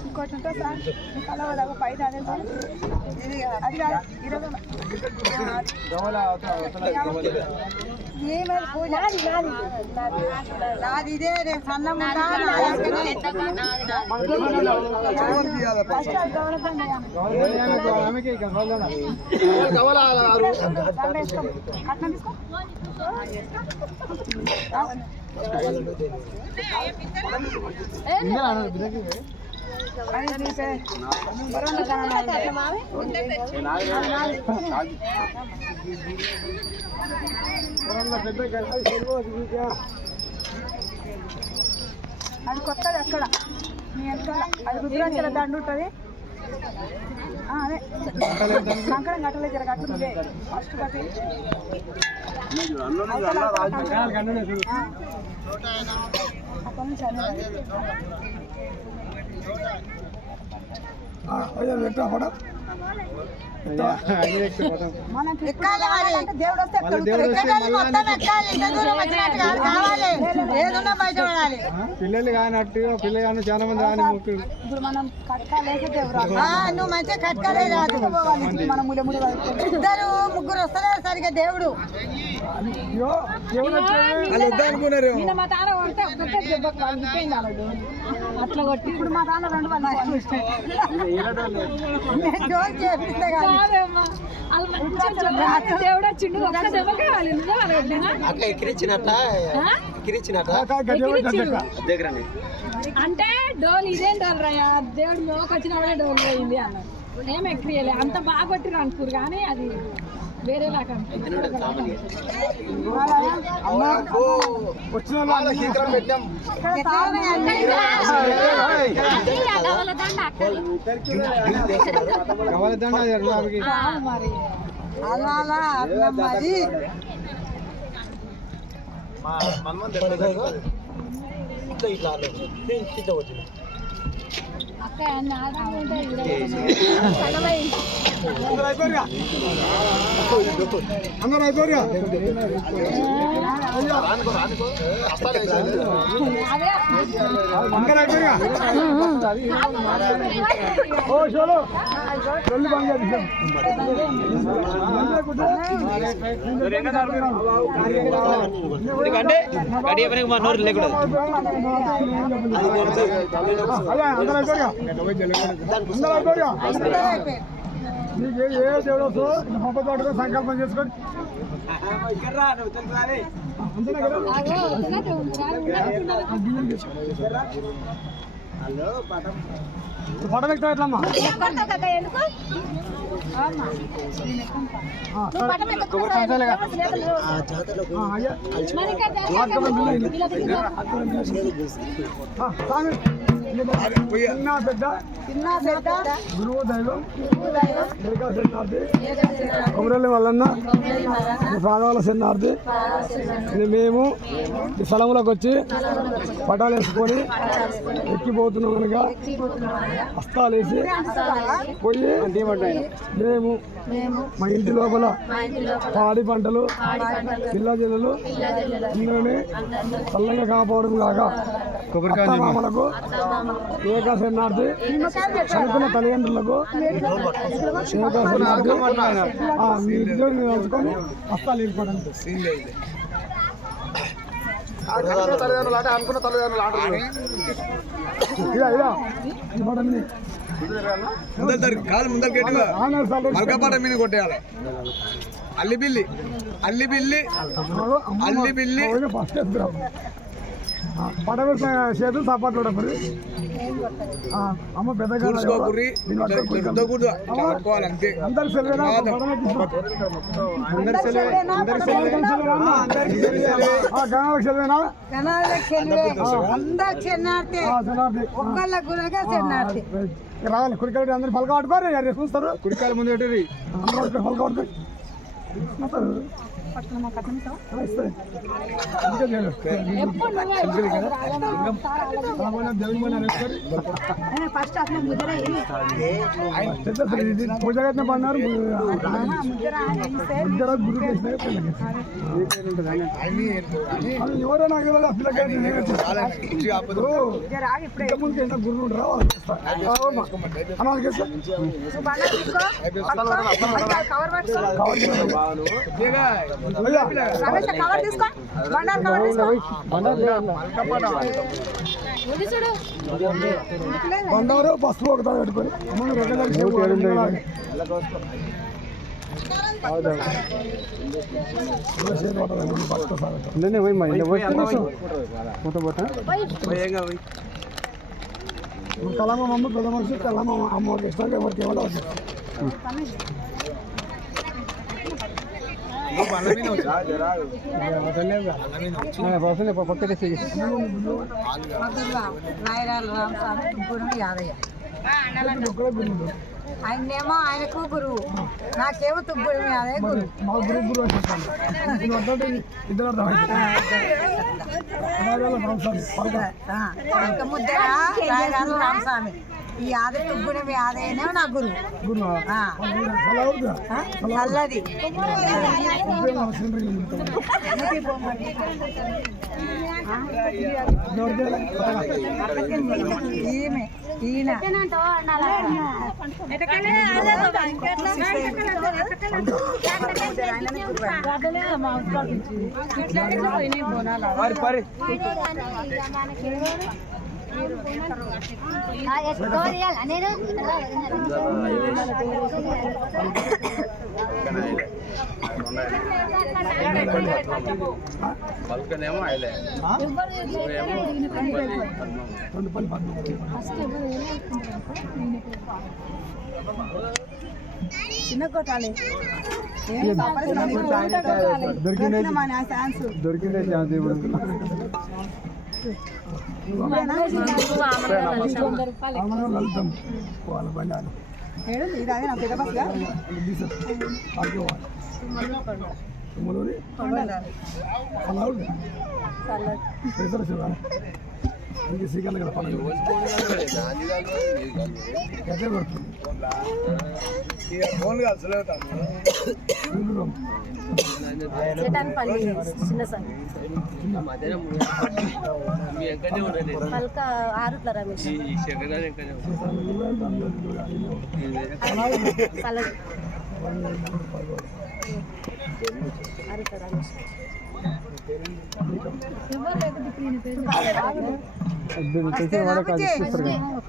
ఇంకోటి ఉంటుంది సార్ కలవదాకా పైన అదే సార్ అది కాదు ఏమైనా పూజ నాది ఇదే రేపు సన్నం అది కొత్తది అక్కడ మీ వెనకాల అది రుద్రాచల దండు ఉంటుంది అదే కంకణం కట్టలే జర కట్టుంది ఫస్ట్ కట్టి అక్కడ నుంచి దేవుడు వస్తే పిల్లలు కానట్టు పిల్లలు కానీ చాలా మంది రాని ఇప్పుడు మనం కట్టాలేసే దేవుడు నువ్వు మంచిగా కట్టాలే మనం ఇద్దరు ముగ్గురు వస్తలేరు సరిగా దేవుడు మా తాన కొడితే ఒక్కటే దెబ్బకి అట్లా కొట్టి ఇప్పుడు మా తాన 2 దేవుడు వచ్చిండు ఒక్క దెబ్బ కావాలి అంటే డోల్ ఇదేం డోల్ రాయా దేవుడు మోకి వచ్చినప్పుడే డోల్ పోయింది అన్న ఏం ఎక్కియలే అంత బాగా కొట్టిరు అనుకోరు కానీ అది వేరే లాగా అక్క అందరూ అయిపోయా అందరూ అయిపోయా ఓ చలో జల్ది బంద్ చేద్దాం ఎందుకంటే గడి ఎవరికి మా నోరు లేకూడదు అందరూ అయిపోయా అందరూ అయిపోయా నీకు ఏ దేవుడు వస్తూ పంపతోటతో సంకల్పం చేసుకొని పటం ఎక్కువ ఎట్లమ్మా గురువు దైవం కొమరల్లి వల్లన్న ప్రాణాల శరణార్థి మేము ఈ స్థలంలోకి వచ్చి పటాలు వేసుకొని ఎక్కిపోతున్నాం కనుక హస్తాలు వేసి పోయి మేము మా ఇంటి లోపల పాడి పంటలు పిల్ల జిల్లలు అందరినీ చల్లగా కాపాడడం కాగా మామలకు ఏకా శరణార్థి చనిపోయిన తల్లిదండ్రులకు ఏకా శరణార్థి మీ ఉద్యోగం నేర్చుకొని హస్తాలు వెళ్ళిపోవడం అనుకున్న తల్లిదండ్రులు కాదు ముందర గట్టిగా మల్కపాట మీద కొట్టేయాలి అల్లిబిల్లి అల్లిబిల్లి అల్లిబిల్లి పడవ చేతులు సపాట్లు అమ్మ పెద్దగా అంతే అందరు రావాలి కుడికాయలు అందరు పలక పట్టుకోరు చూస్తారు కుడికాయలు ముందు పలక పట్టుకోరు పట్టుకున్నామా కట్నం ఇస్తావా? ఇస్తాయి అందుకే నేను ఎప్పుడు నువ్వే ఫస్ట్ అసలు ముద్ర పూజ కట్టిన పడినారు ముద్దర గురు చేసిన ఎవరో నాకు ముందు గురువు రావాలి కవర్ తీసుకో బండారు కవర్ తీసుకో బండారు పసుపు ఒకటా పెట్టుకొని కలమ అమ్మ పెద్ద మనిషి కలమ అమ్మ ఇష్టం ఎవరికి ఎవరో నాయరాలు రామస్వామి తుంపుడు యాదయ్య ఆయనేమో ఆయనకు గురువు నాకేమో తుంపుడు యాదయ్య గురువు మా గురువు గురువు ఇద్దరు ముద్ర నాయరాలు రామస్వామి ఈ యాదయ్య తుంపుడు యాదయ్యనేమో నా గురువు చల్లది ఈమె ఈయన బల్కనేమో ఆయలే చిన్న కొట్టాలి దొరికిందే ఛాన్స్ వాళ్ళ బండాలు ఇదే నా పెద్ద బస్గా శ్రీకాంత్ కదా పండుగ ఫోన్ కాదు పల్క ఆరుట్ల రమేష్ ఆరుట్ల రమేష్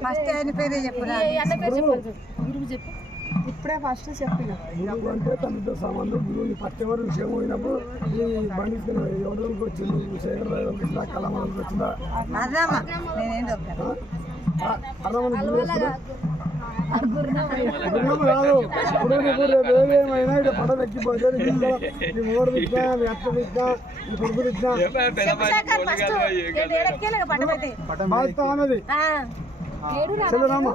ఫస్ట్ ఆయన పేరే చెప్పరా ఇప్పుడే ఫస్ట్ చెప్పిన గురువు అంటే తనతో సంబంధం గురువుని ఫస్ట్ ఎవరు విషయం పోయినప్పుడు ఈ బండి ఎవరికి వచ్చింది శేఖర్ డ్రైవర్కి వచ్చిందా కళామాలకి వచ్చిందా అదమ్మా నేనేందో రాదు ఇప్పుడు నీకు రేపు ఏదేమైనా ఇక్కడ పడ తగ్గిపోతే నీ మూడు ఇచ్చినా మీ అత్త ఇచ్చినా నీ కొడుకు ఇచ్చినా బాధ్యత అన్నది చెల్లరామా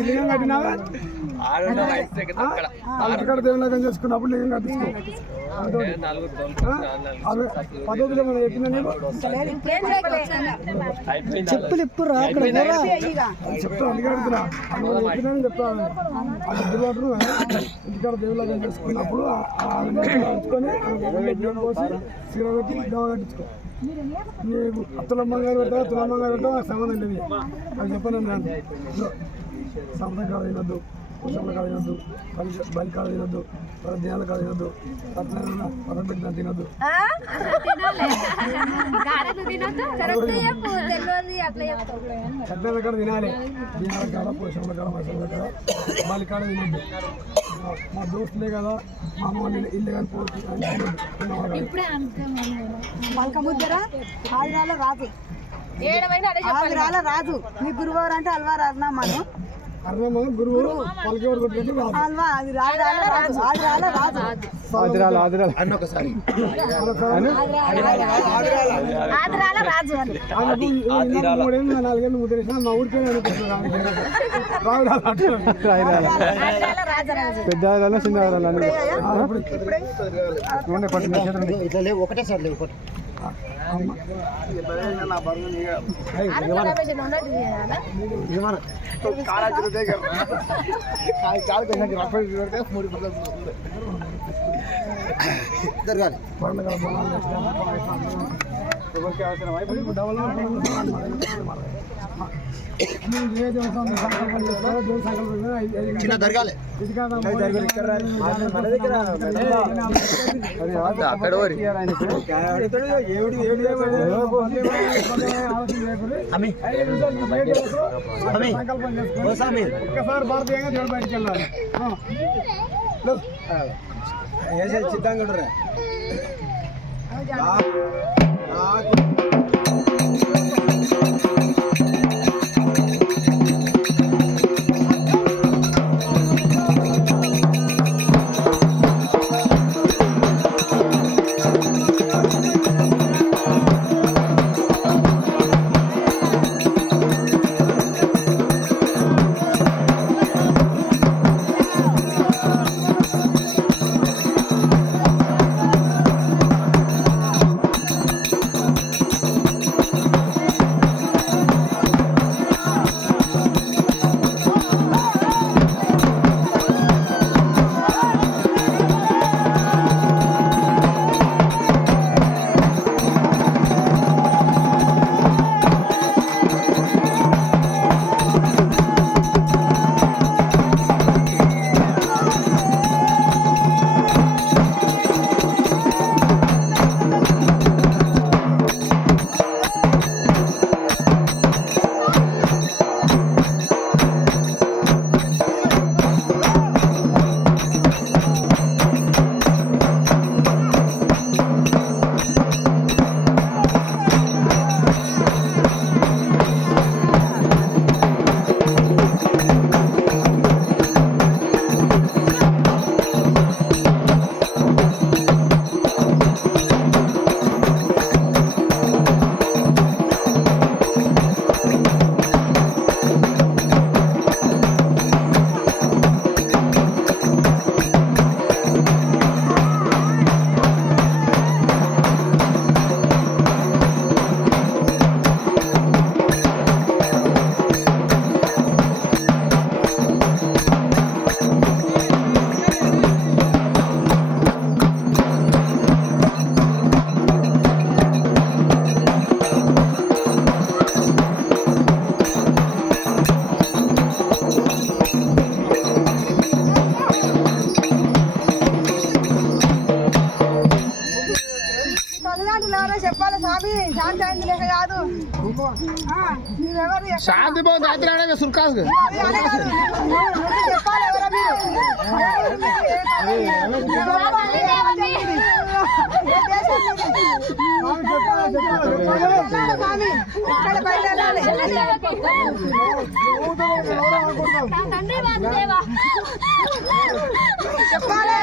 లింగం కట్టినావా అక్కడ దేవుళ్ళకం చేసుకున్నప్పుడు లింగం కట్టించుకో అదే పద్ధతిలో మనం చెప్పిందా నీకు చెప్పులు ఇప్పుడు చెప్తా అందుకే అడుగుతున్నా చెప్పిందని చెప్తాను అది దుర్వాటు ఇంటికాడ దేవుళ్ళకం చేసుకున్నప్పుడు ఉంచుకొని పోసి సీర పెట్టి దవ కట్టించుకో నీకు అత్తులమ్మ గారు పెట్టా తులమ్మ గారు పెట్టా నాకు సంబంధం లేదు అది చెప్పాను నేను సంపద కాడ తినద్దు పుస్తకాల కాడ తినద్దు బలి కాడ తినద్దు ధ్యానాల కాడ తినద్దు అట్లా పదం పెట్టిన తినద్దు చెట్ల కాడ తినాలి ధ్యానాల కాడ పుస్తకాల కాడ మసాల కాడ బలి కాడ తినద్దు మా దోస్తులే కదా మా అమ్మ ఇల్లు కానీ పోటీ పలక ముద్దర ఆవిరాల రాజు ఆవిరాల రాజు మీ గురువారు అంటే అల్వారు అన్నామాను అర్ణమ్మ గురువు పలికేవాడు కొట్టుకుంటే రాదు. అది రాజరాల రాజు ఆదిరాల రాజు అన్న ఒకసారి ఆదిరాల రాజు అని ఆయనకు 3 ఏళ్ళు 4 ఏళ్ళు ముద్రేసిన మా ఊరికే అనుకుంటున్నాను ఆదిరాల రాజరాజు పెద్ద చిన్న ఇట్లా లేవు ఒకటే సార్ లేవు ఒకటి జరగాలి చిన్న జరగాలి అక్కడ ఒక్కసారి భారతీయంగా దేవుడు బయటికి వెళ్ళాలి. సిద్ధంగా ఉండరా చెప్పాలి స్వామి శాంతి అయింది లేక కాదు శాంతి బాబు జాతర సుర్కాస్ చెప్పాలి ఎవరా మీరు స్వామి ఇక్కడ బయలుదేరాలి చెప్పాలి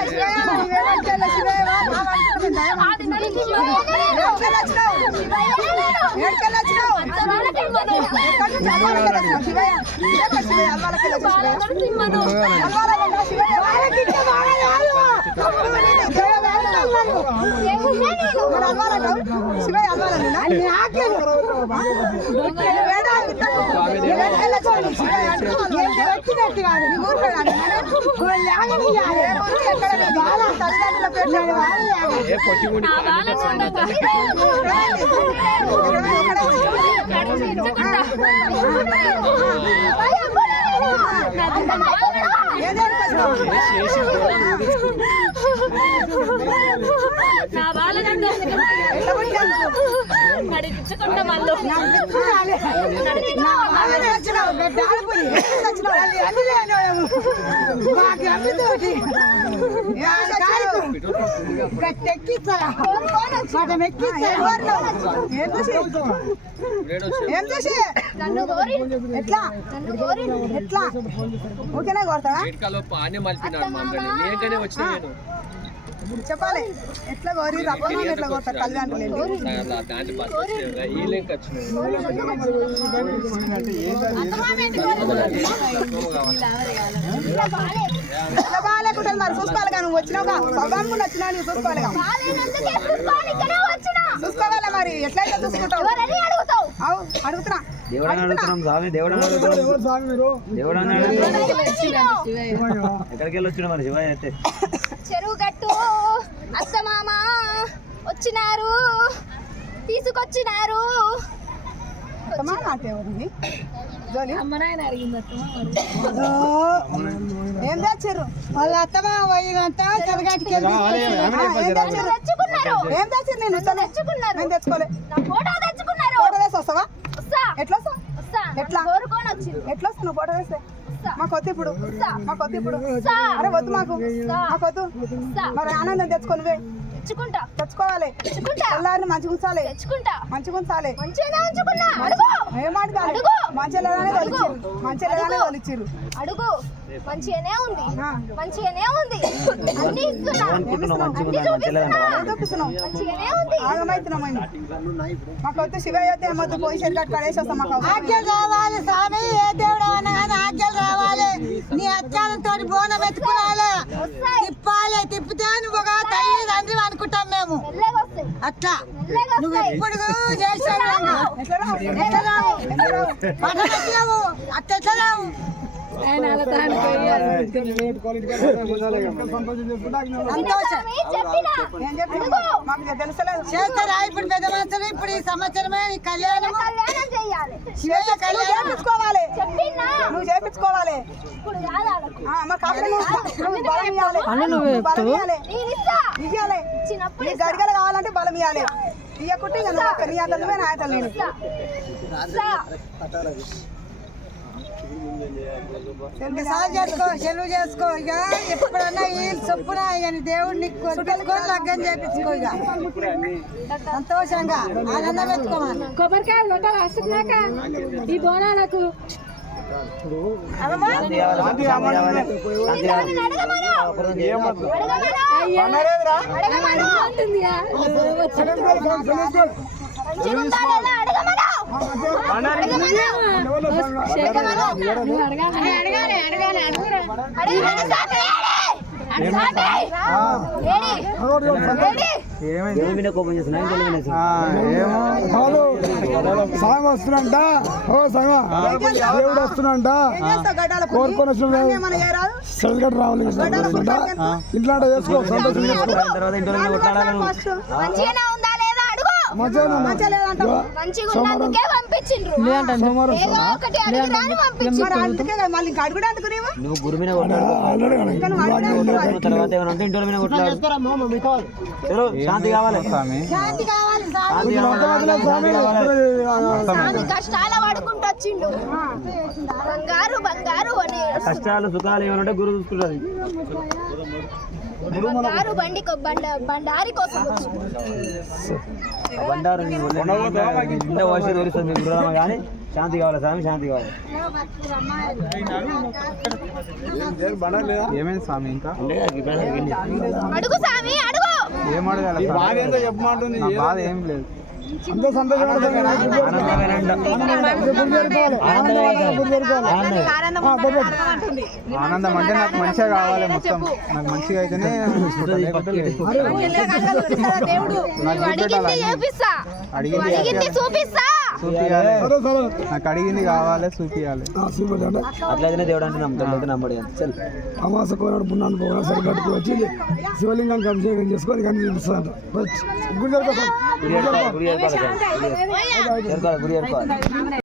నడిపించకుండా మళ్ళీ ఏం చేసి ఎట్లా ఎట్లా ఓకేనా కొడతాడా చెప్పాలి ఎట్లా కోరి రబ్బను ఎట్లా కొడతారు తల్లిదండ్రులు ఎట్లా బాగాలేకుంటుంది మరి చూసుకోవాలి కానీ నువ్వు వచ్చినావుగా సగానికి వచ్చినా నువ్వు చూసుకోవాలిగా చూసుకోవాలి మరి ఎట్లయితే చూసుకుంటావు అవు అడుగుతున్నా ఎక్కడికి వెళ్ళి వచ్చిన మరి శివయ్య అయితే చెరువు గట్టు అత్తమామ వచ్చినారు తీసుకొచ్చినారు. ఏం తెచ్చారు వాళ్ళ అత్తమా పోయినంత చెరగట్టుకి ఏం తెచ్చారు నేను నేను తెచ్చుకోలే ఫోటో తెచ్చుకున్నారు. ఫోటో వేసి వస్తావా ఎట్లా వస్తావు ఎట్లా కోరుకొని వచ్చింది. ఎట్లా వస్తావు నువ్వు ఫోటో వేస్తే మాకు వద్దు ఇప్పుడు మాకు వద్దు ఇప్పుడు అరే వద్దు మాకు మాకు వద్దు మరి ఆనందం తెచ్చుకోనివే తెచ్చుకుంటా తెచ్చుకోవాలి తెల్లారిని మంచిగా ఉంచాలి మంచిగా ఉంచాలి ఏమాట మంచిగా తోలిచ్చిర్రు అడుగు మంచిగానే ఉంది మంచిగానే ఉంది అన్ని చూపిస్తున్నాం మంచిగానే ఉంది ఆగమైతున్నాం మాకు వద్దు శివయ్య వద్దు ఏమొద్దు పోయి సరికట్టు కడేసి వస్తాం మాకు ఆజ్ఞలు రావాలి స్వామి ఏ దేవుడు అన్నా కానీ ఆజ్ఞలు రావాలి నీ అత్యాలతో బోనం ఎత్తుకురాలి తిప్పాలి తిప్పితే నువ్వు ఒక తల్లి తండ్రి అనుకుంటాం మేము అట్లా నువ్వు ఎప్పుడు చేసావు అట్లా ఎట్లా రావు చేస్తారా ఇప్పుడు పెద్ద మనుషులు ఇప్పుడు ఈ సంవత్సరమే కళ్యాణం శివయ్య కళ్యాణం చేపించుకోవాలి నువ్వు చేపించుకోవాలి గడిగలు కావాలంటే బలం ఇవ్వాలి ఇవ్వకుంటే నీ అతను నా అతను నేను సెలవు చేసుకో ఇక ఎప్పుడన్నా వీళ్ళు చొప్పున ఇక దేవుడిని కొట్టుకొని లగ్గం చేపించుకో ఇక సంతోషంగా ఆనందం ఎత్తుకోవాలి కొబ్బరికాయలు కొట్టాలి వస్తున్నాక ఈ బోనాలకు కోపం చేస్తున్నా సాంగ్ వస్తున్నంట ఓ సంగ దేవుడు వస్తున్నంట కోరుకొని వచ్చిన రావాలి ఇంట్లో చేసుకో తర్వాత ఇంట్లో నువ్వు గురు మీద తర్వాత ఏమైనా ఉంటే ఇంట్లో మీద కొట్లాడు శాంతి కావాలి కష్టాలు సుఖాలు ఏమైనా ఉంటే గురు చూసుకుంటుంది బండారి కోసం బండారు నిన్న వర్షం తెలుస్తుంది గురురామ కానీ శాంతి కావాలి స్వామి శాంతి కావాలి ఏమైంది స్వామి ఇంకా అడుగు స్వామి అడుగు ఏం అడగాలి చెప్పమంటుంది బాధ ఏం లేదు ఆనందం అంటే నాకు మంచిగా కావాలి మొత్తం నాకు మంచిగా అయితేనే నాకు అడిగింది కావాలి చూపియాలి అట్లయితేనే దేవుడు అంటే నమ్ముతాడు నమ్మడు అమాస కోరాడు పుణ్యాన్ని పోగా సరిగట్టుకు వచ్చి శివలింగానికి అభిషేకం చేసుకొని కానీ చూపిస్తాడు గుడి ఏర్పాటు